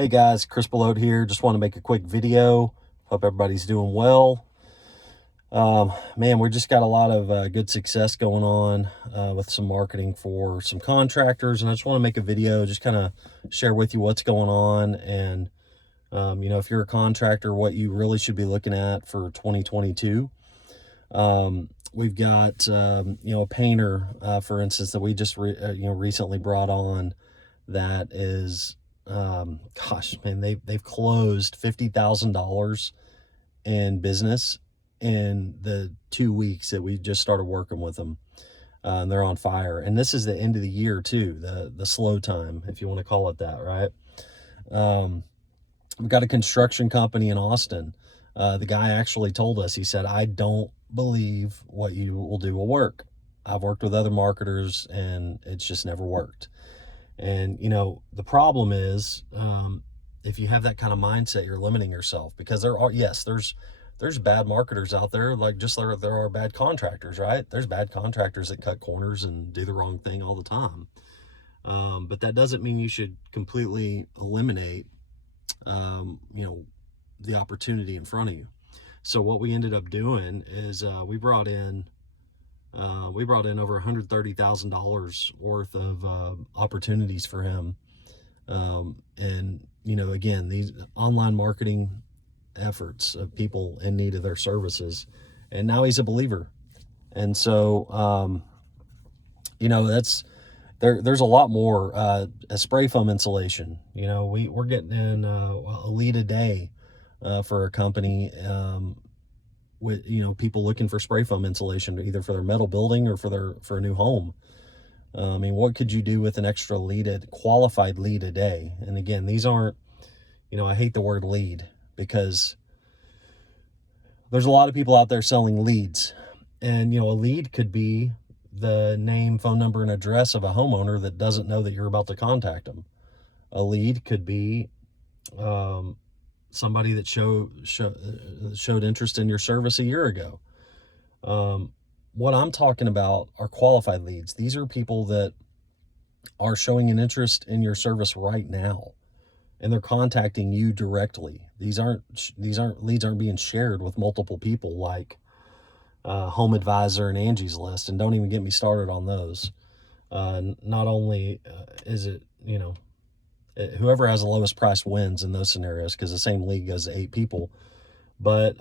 Hey guys, Chris Belote here. Just want to make a quick video. Hope everybody's doing well. Man, we just got a lot of good success going on with some marketing for some contractors, and I just want to make a video, just kind of share with you what's going on, and if you're a contractor, what you really should be looking at for 2022. We've got a painter, for instance, that we just recently brought on. That is, gosh, man, they've closed $50,000 in business in the 2 weeks that we just started working with them. And they're on fire. And this is the end of the year too, the slow time, if you want to call it that, right? We've got a construction company in Austin. The guy actually told us, he said, "I don't believe what you will do will work. I've worked with other marketers and it's just never worked." And, the problem is, if you have that kind of mindset, you're limiting yourself, because there's bad marketers out there, like just like there are bad contractors, right? There's bad contractors that cut corners and do the wrong thing all the time. But that doesn't mean you should completely eliminate, the opportunity in front of you. So what we ended up doing is we brought in over $130,000 worth of opportunities for him. And, again, these online marketing efforts of people in need of their services. And now he's a believer. And so, there's a lot more. A spray foam insulation. We're getting in a lead a day for a company, with people looking for spray foam insulation, either for their metal building or for a new home. I mean, what could you do with an extra qualified lead a day? And again, these aren't, I hate the word lead, because there's a lot of people out there selling leads, and a lead could be the name, phone number, and address of a homeowner that doesn't know that you're about to contact them. A lead could be somebody that showed interest in your service a year ago. What I'm talking about are qualified leads. These are people that are showing an interest in your service right now, and they're contacting you directly. These leads aren't being shared with multiple people like Home Advisor and Angie's List, and don't even get me started on those. Not only is it, whoever has the lowest price wins in those scenarios, because the same lead goes to 8 people. But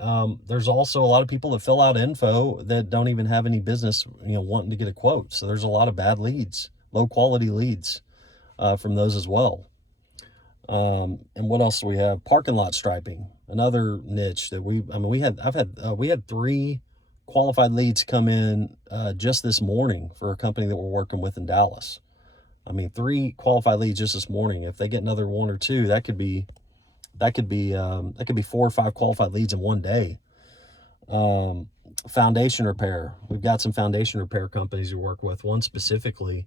there's also a lot of people that fill out info that don't even have any business, wanting to get a quote. So there's a lot of bad leads, low quality leads from those as well. And what else do we have? Parking lot striping, another niche that we had 3 qualified leads come in just this morning for a company that we're working with in Dallas. 3 qualified leads just this morning. If they get another 1 or 2, that could be 4 or 5 qualified leads in one day. Foundation repair. We've got some foundation repair companies we work with. One specifically,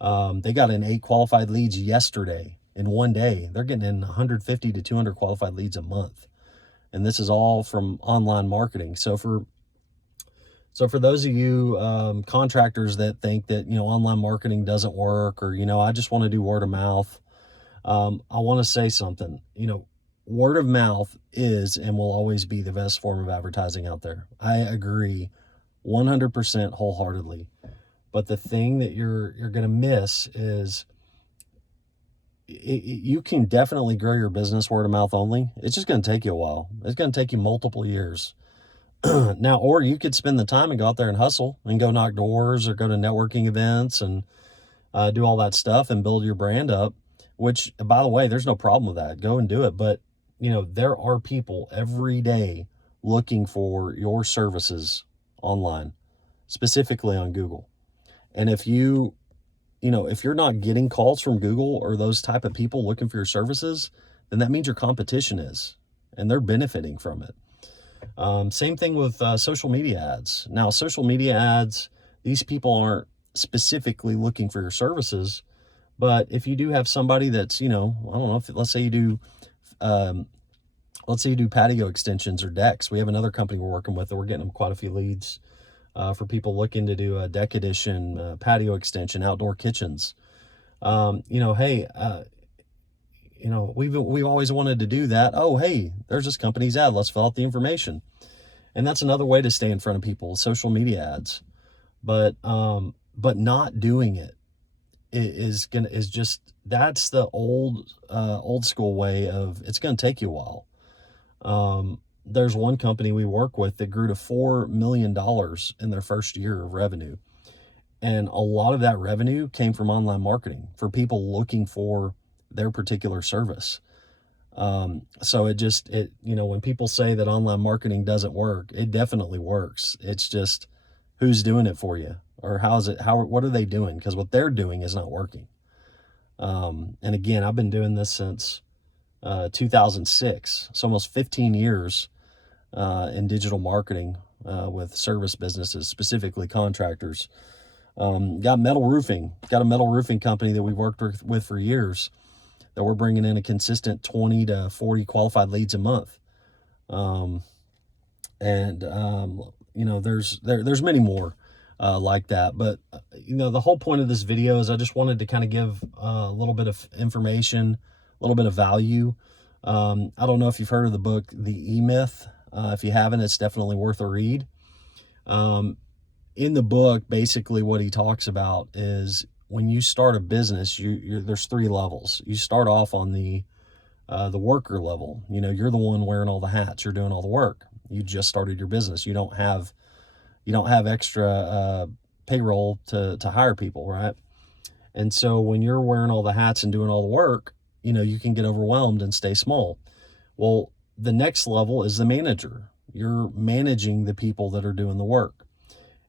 they got in 8 qualified leads yesterday in one day. They're getting in 150 to 200 qualified leads a month. And this is all from online marketing. So for those of you contractors that think that, online marketing doesn't work, or, I just want to do word of mouth, I want to say something. Word of mouth is and will always be the best form of advertising out there. I agree 100% wholeheartedly. But the thing that you're going to miss is you can definitely grow your business word of mouth only. It's just going to take you a while. It's going to take you multiple years. Now, or you could spend the time and go out there and hustle and go knock doors or go to networking events and do all that stuff and build your brand up, which, by the way, there's no problem with that. Go and do it. But, there are people every day looking for your services online, specifically on Google. And if you're not getting calls from Google or those type of people looking for your services, then that means your competition is, and they're benefiting from it. Same thing with social media ads. Now, social media ads, these people aren't specifically looking for your services, but if you do have somebody that's, I don't know, let's say you do patio extensions or decks. We have another company we're working with that we're getting them quite a few leads for people looking to do a deck addition, patio extension, outdoor kitchens. we've always wanted to do that. Oh, hey, there's this company's ad. Let's fill out the information. And that's another way to stay in front of people, social media ads. But not doing it is just, that's the old school way of, it's going to take you a while. There's one company we work with that grew to $4 million in their first year of revenue. And a lot of that revenue came from online marketing for people looking for their particular service. So when people say that online marketing doesn't work, it definitely works. It's just, who's doing it for you, or what are they doing? Because what they're doing is not working. And again, I've been doing this since 2006. It's almost 15 years in digital marketing with service businesses, specifically contractors. Got a metal roofing company that we've worked with for years, that we're bringing in a consistent 20 to 40 qualified leads a month. There's many more like that. But, the whole point of this video is I just wanted to kind of give a little bit of information, a little bit of value. I don't know if you've heard of the book, The E-Myth. If you haven't, it's definitely worth a read. In the book, basically what he talks about is, when you start a business, there's 3 levels. You start off on the worker level. You're the one wearing all the hats. You're doing all the work. You just started your business. You don't have extra payroll to hire people, right? And so when you're wearing all the hats and doing all the work, you can get overwhelmed and stay small. Well, the next level is the manager. You're managing the people that are doing the work.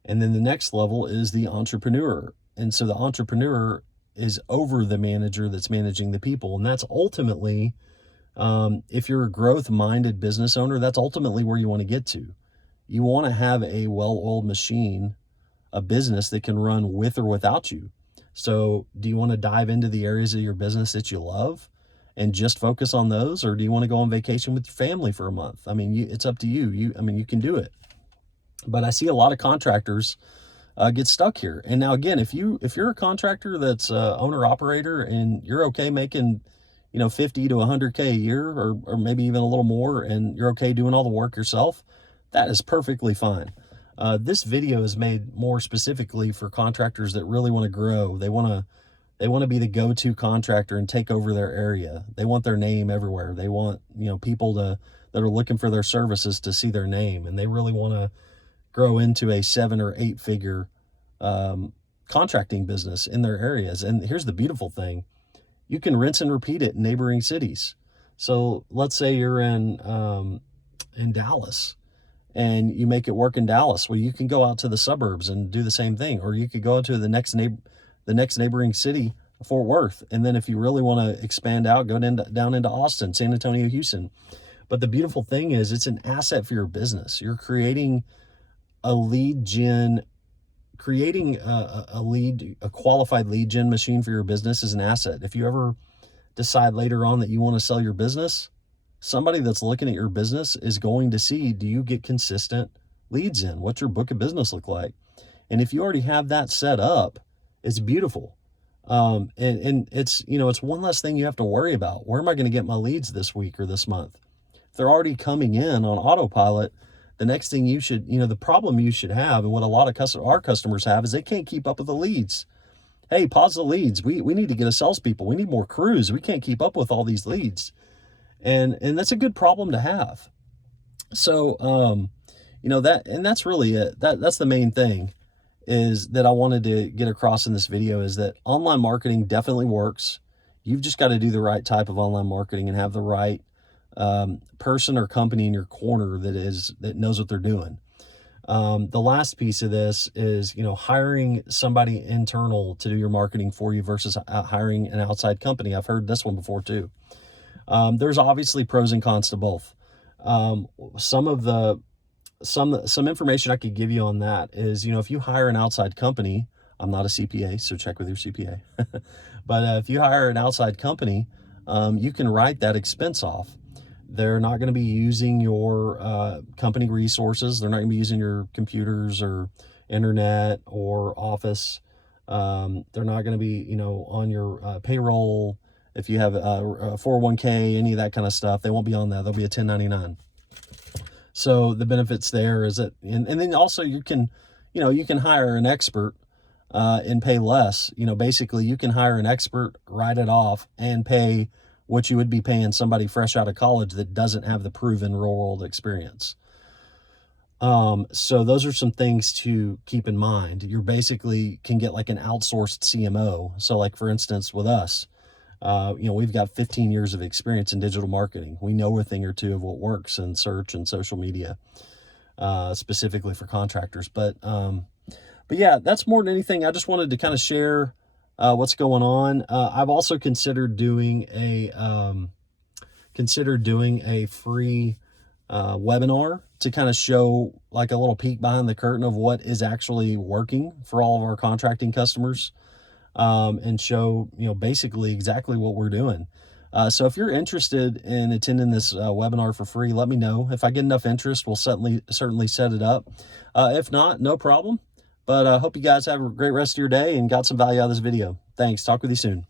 And then the next level is the entrepreneur. And so the entrepreneur is over the manager that's managing the people. And that's ultimately, if you're a growth-minded business owner, that's ultimately where you want to get to. You want to have a well-oiled machine, a business that can run with or without you. So do you want to dive into the areas of your business that you love and just focus on those? Or do you want to go on vacation with your family for a month? It's up to you. You can do it. But I see a lot of contractors get stuck here. And now again, if you're a contractor that's owner operator and you're okay making 50 to 100K a year, or maybe even a little more, and you're okay doing all the work yourself, that is perfectly fine. This video is made more specifically for contractors that really want to grow. They want to be the go-to contractor and take over their area. They want their name everywhere. They want people that are looking for their services to see their name, and they really want to grow into a 7 or 8 figure contracting business in their areas. And here's the beautiful thing: you can rinse and repeat it in neighboring cities. So let's say you're in Dallas, and you make it work in Dallas. Well, you can go out to the suburbs and do the same thing, or you could go to the next neighboring city, Fort Worth, and then if you really want to expand out, go down into Austin, San Antonio, Houston. But the beautiful thing is, it's an asset for your business. You're creating a lead gen, a qualified lead gen machine for your business is an asset. If you ever decide later on that you want to sell your business, somebody that's looking at your business is going to see, do you get consistent leads in? What's your book of business look like? And if you already have that set up, it's beautiful. And it's, it's one less thing you have to worry about. Where am I going to get my leads this week or this month? If they're already coming in on autopilot, the next thing you should, the problem you should have, and what a lot of our customers have, is they can't keep up with the leads. Hey, pause the leads. We need to get a salespeople. We need more crews. We can't keep up with all these leads. And that's a good problem to have. So, that's really it. That's the main thing is that I wanted to get across in this video, is that online marketing definitely works. You've just got to do the right type of online marketing and have the right person or company in your corner that knows what they're doing. The last piece of this is, hiring somebody internal to do your marketing for you versus hiring an outside company. I've heard this one before too. There's obviously pros and cons to both. Some information I could give you on that is, if you hire an outside company, I'm not a CPA, so check with your CPA. But if you hire an outside company, you can write that expense off. They're not going to be using your company resources. They're not going to be using your computers or internet or office. They're not going to be, on your payroll If you have a 401k, any of that kind of stuff, they won't be on that. They'll be a 1099. So the benefits there is that, and then also you can hire an expert and pay less. Basically you can hire an expert, write it off, and pay what you would be paying somebody fresh out of college that doesn't have the proven real world experience. So those are some things to keep in mind. You basically can get like an outsourced CMO. So like, for instance, with us, we've got 15 years of experience in digital marketing. We know a thing or two of what works in search and social media, specifically for contractors. But yeah, that's more than anything. I just wanted to kind of share what's going on. I've also considered doing a free webinar to kind of show like a little peek behind the curtain of what is actually working for all of our contracting customers, and show, basically exactly what we're doing. So if you're interested in attending this webinar for free, let me know. If I get enough interest, we'll certainly set it up. If not, no problem. But I hope you guys have a great rest of your day and got some value out of this video. Thanks. Talk with you soon.